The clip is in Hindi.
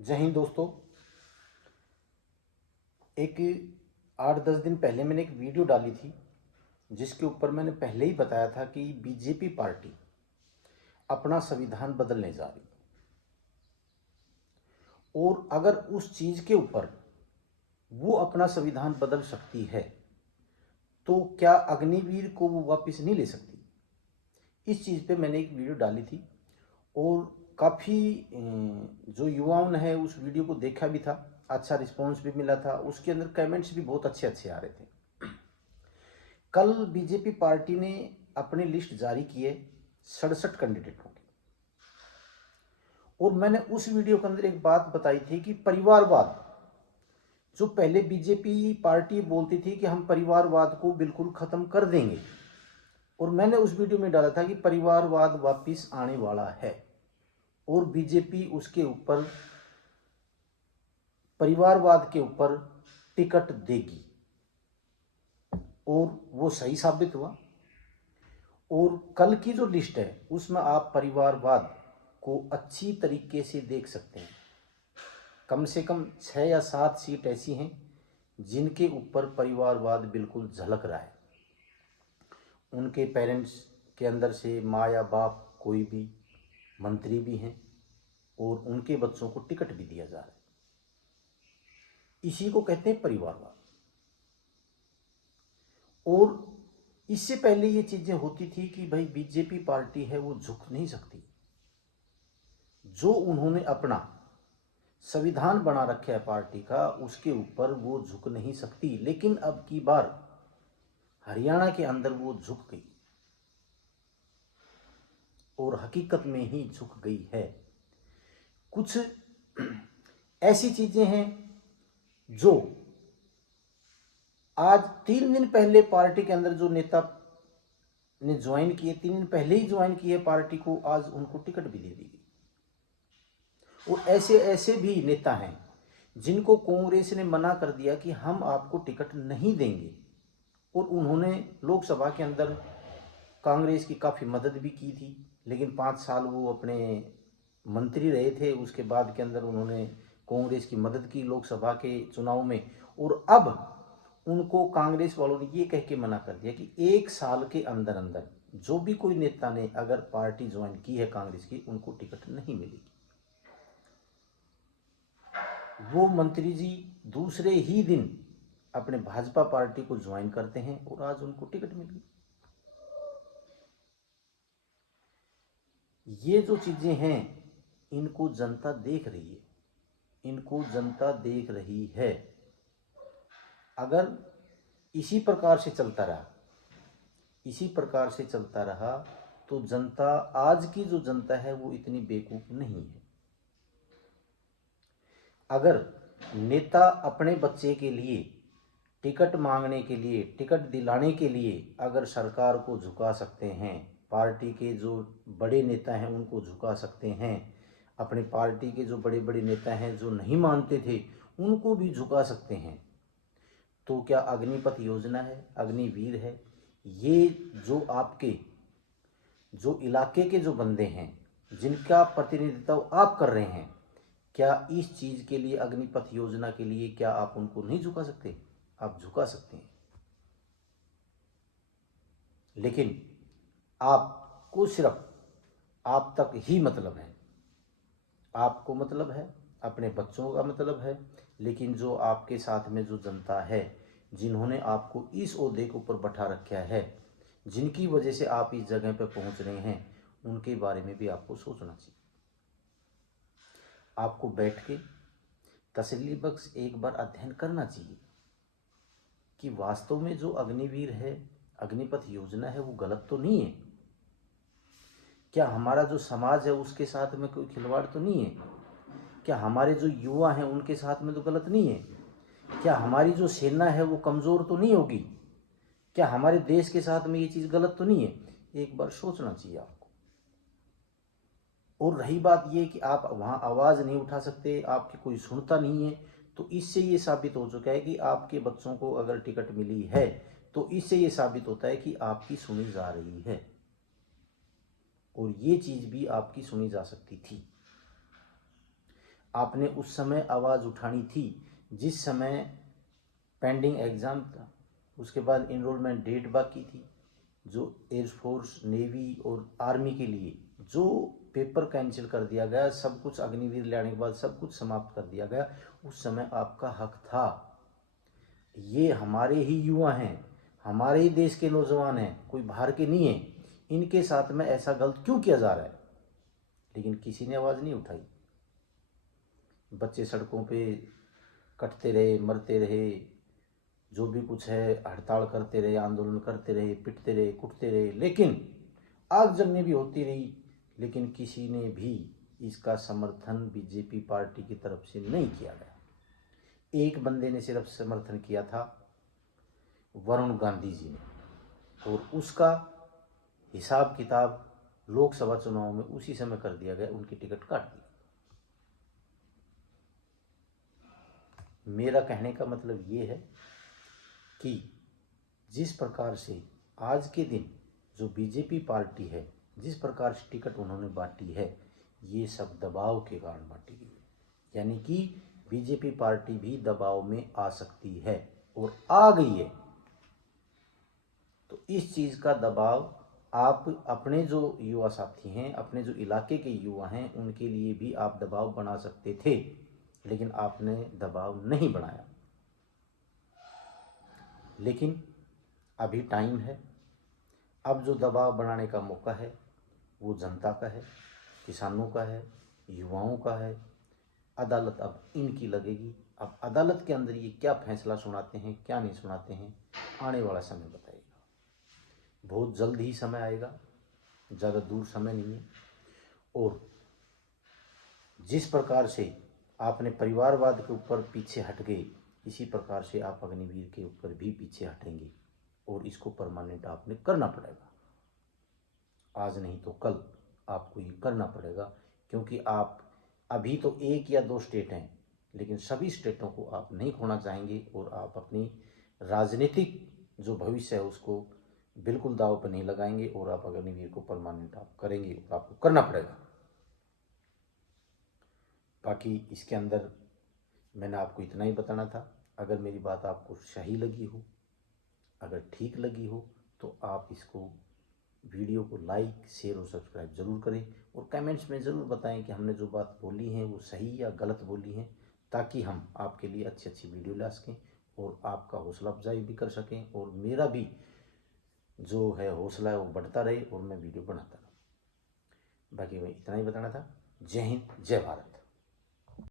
जय हिंद दोस्तों। एक 8-10 दिन पहले मैंने एक वीडियो डाली थी जिसके ऊपर मैंने पहले ही बताया था कि बीजेपी पार्टी अपना संविधान बदलने जा रही है और अगर उस चीज़ के ऊपर वो अपना संविधान बदल सकती है तो क्या अग्निवीर को वो वापस नहीं ले सकती। इस चीज़ पे मैंने एक वीडियो डाली थी और काफ़ी जो युवाओं ने उस वीडियो को देखा भी था, अच्छा रिस्पॉन्स भी मिला था, उसके अंदर कमेंट्स भी बहुत अच्छे अच्छे आ रहे थे। कल बीजेपी पार्टी ने अपनी लिस्ट जारी की है 67 कैंडिडेटों की और मैंने उस वीडियो के अंदर एक बात बताई थी कि परिवारवाद, जो पहले बीजेपी पार्टी बोलती थी कि हम परिवारवाद को बिल्कुल खत्म कर देंगे, और मैंने उस वीडियो में डाला था कि परिवारवाद वापस आने वाला है और बीजेपी उसके ऊपर परिवारवाद के ऊपर टिकट देगी और वो सही साबित हुआ। और कल की जो लिस्ट है उसमें आप परिवारवाद को अच्छी तरीके से देख सकते हैं। कम से कम 6 या 7 सीट ऐसी हैं जिनके ऊपर परिवारवाद बिल्कुल झलक रहा है। उनके पेरेंट्स के अंदर से माँ या बाप कोई भी मंत्री भी हैं और उनके बच्चों को टिकट भी दिया जा रहा है। इसी को कहते हैं परिवारवाद। और इससे पहले ये चीज़ें होती थी कि भाई बीजेपी पार्टी है वो झुक नहीं सकती, जो उन्होंने अपना संविधान बना रखा है पार्टी का उसके ऊपर वो झुक नहीं सकती। लेकिन अब की बार हरियाणा के अंदर वो झुक गई और हकीकत में ही झुक गई है। कुछ ऐसी चीजें हैं जो आज 3 दिन पहले पार्टी के अंदर जो नेता ने ज्वाइन किए, 3 दिन पहले ही ज्वाइन किए पार्टी को, आज उनको टिकट भी दे दी गई। और ऐसे ऐसे भी नेता हैं जिनको कांग्रेस ने मना कर दिया कि हम आपको टिकट नहीं देंगे, और उन्होंने लोकसभा के अंदर कांग्रेस की काफ़ी मदद भी की थी। लेकिन 5 साल वो अपने मंत्री रहे थे, उसके बाद के अंदर उन्होंने कांग्रेस की मदद की लोकसभा के चुनाव में। और अब उनको कांग्रेस वालों ने ये कह के मना कर दिया कि 1 साल के अंदर अंदर जो भी कोई नेता ने अगर पार्टी ज्वाइन की है कांग्रेस की, उनको टिकट नहीं मिलेगी। वो मंत्री जी दूसरे ही दिन अपने भाजपा पार्टी को ज्वाइन करते हैं और आज उनको टिकट मिल गई। ये जो चीजें हैं इनको जनता देख रही है, इनको जनता देख रही है। अगर इसी प्रकार से चलता रहा, इसी प्रकार से चलता रहा तो जनता, आज की जो जनता है वो इतनी बेवकूफ नहीं है। अगर नेता अपने बच्चे के लिए टिकट मांगने के लिए, टिकट दिलाने के लिए अगर सरकार को झुका सकते हैं, पार्टी के जो बड़े नेता हैं उनको झुका सकते हैं, अपने पार्टी के जो बड़े बड़े नेता हैं जो नहीं मानते थे उनको भी झुका सकते हैं, तो क्या अग्निपथ योजना है, अग्निवीर है, ये जो आपके जो इलाके के जो बंदे हैं जिनका प्रतिनिधित्व आप कर रहे हैं, क्या इस चीज़ के लिए, अग्निपथ योजना के लिए, क्या आप उनको नहीं झुका सकते? आप झुका सकते हैं। लेकिन आपको सिर्फ आप तक ही मतलब है, आपको मतलब है, अपने बच्चों का मतलब है, लेकिन जो आपके साथ में जो जनता है जिन्होंने आपको इस ओहदे के ऊपर बैठा रखा है, जिनकी वजह से आप इस जगह पर पहुंच रहे हैं, उनके बारे में भी आपको सोचना चाहिए। आपको बैठ के तसल्ली बख्श एक बार अध्ययन करना चाहिए कि वास्तव में जो अग्निवीर है, अग्निपथ योजना है, वो गलत तो नहीं है। क्या हमारा जो समाज है उसके साथ में कोई खिलवाड़ तो नहीं है? क्या हमारे जो युवा हैं उनके साथ में तो गलत नहीं है? क्या हमारी जो सेना है वो कमज़ोर तो नहीं होगी? क्या हमारे देश के साथ में ये चीज़ गलत तो नहीं है? एक बार सोचना चाहिए आपको। और रही बात ये कि आप वहाँ आवाज़ नहीं उठा सकते, आपकी कोई सुनता नहीं है, तो इससे ये साबित हो चुका है कि आपके बच्चों को अगर टिकट मिली है तो इससे ये साबित होता है कि आपकी सुनी जा रही है, और ये चीज़ भी आपकी सुनी जा सकती थी। आपने उस समय आवाज़ उठानी थी जिस समय पेंडिंग एग्ज़ाम था, उसके बाद इनरोलमेंट डेट बाकी थी, जो एयरफोर्स, नेवी और आर्मी के लिए जो पेपर कैंसिल कर दिया गया, सब कुछ अग्निवीर लाने के बाद सब कुछ समाप्त कर दिया गया, उस समय आपका हक था। ये हमारे ही युवा हैं, हमारे ही देश के नौजवान हैं, कोई बाहर के नहीं हैं, इनके साथ में ऐसा गलत क्यों किया जा रहा है? लेकिन किसी ने आवाज़ नहीं उठाई। बच्चे सड़कों पे कटते रहे, मरते रहे, जो भी कुछ है हड़ताल करते रहे, आंदोलन करते रहे, पिटते रहे, कुटते रहे, लेकिन आगजनी भी होती रही, लेकिन किसी ने भी इसका समर्थन बीजेपी पार्टी की तरफ से नहीं किया गया। एक बंदे ने सिर्फ समर्थन किया था, वरुण गांधी जी ने, और उसका हिसाब किताब लोकसभा चुनाव में उसी समय कर दिया गया, उनकी टिकट काट दी। मेरा कहने का मतलब ये है कि जिस प्रकार से आज के दिन जो बीजेपी पार्टी है, जिस प्रकार से टिकट उन्होंने बांटी है, ये सब दबाव के कारण बांटी गई है। यानी कि बीजेपी पार्टी भी दबाव में आ सकती है और आ गई है। तो इस चीज़ का दबाव आप अपने जो युवा साथी हैं, अपने जो इलाके के युवा हैं, उनके लिए भी आप दबाव बना सकते थे, लेकिन आपने दबाव नहीं बनाया। लेकिन अभी टाइम है, अब जो दबाव बनाने का मौका है वो जनता का है, किसानों का है, युवाओं का है। अदालत अब इनकी लगेगी। अब अदालत के अंदर ये क्या फैसला सुनाते हैं, क्या नहीं सुनाते हैं, आने वाला समय बताएगा। बहुत जल्द ही समय आएगा, ज़्यादा दूर समय नहीं है। और जिस प्रकार से आपने परिवारवाद के ऊपर पीछे हट गए, इसी प्रकार से आप अग्निवीर के ऊपर भी पीछे हटेंगे और इसको परमानेंट आपने करना पड़ेगा। आज नहीं तो कल आपको ये करना पड़ेगा, क्योंकि आप अभी तो 1 या 2 स्टेट हैं, लेकिन सभी स्टेटों को आप नहीं खोना चाहेंगे और आप अपनी राजनीतिक जो भविष्य है उसको बिल्कुल दाव पर नहीं लगाएंगे और आप अग्निवीर को परमानेंट आप करेंगे और आपको करना पड़ेगा। बाकी इसके अंदर मैंने आपको इतना ही बताना था। अगर मेरी बात आपको सही लगी हो, अगर ठीक लगी हो, तो आप इसको वीडियो को लाइक, शेयर और सब्सक्राइब ज़रूर करें और कमेंट्स में ज़रूर बताएं कि हमने जो बात बोली है वो सही या गलत बोली है, ताकि हम आपके लिए अच्छी अच्छी वीडियो ला सकें और आपका हौसला अफजाई भी कर सकें और मेरा भी जो है हौसला है वो बढ़ता रहे और मैं वीडियो बनाता रहूँ। बाकी मैं इतना ही बताना था। जय हिंद, जय भारत।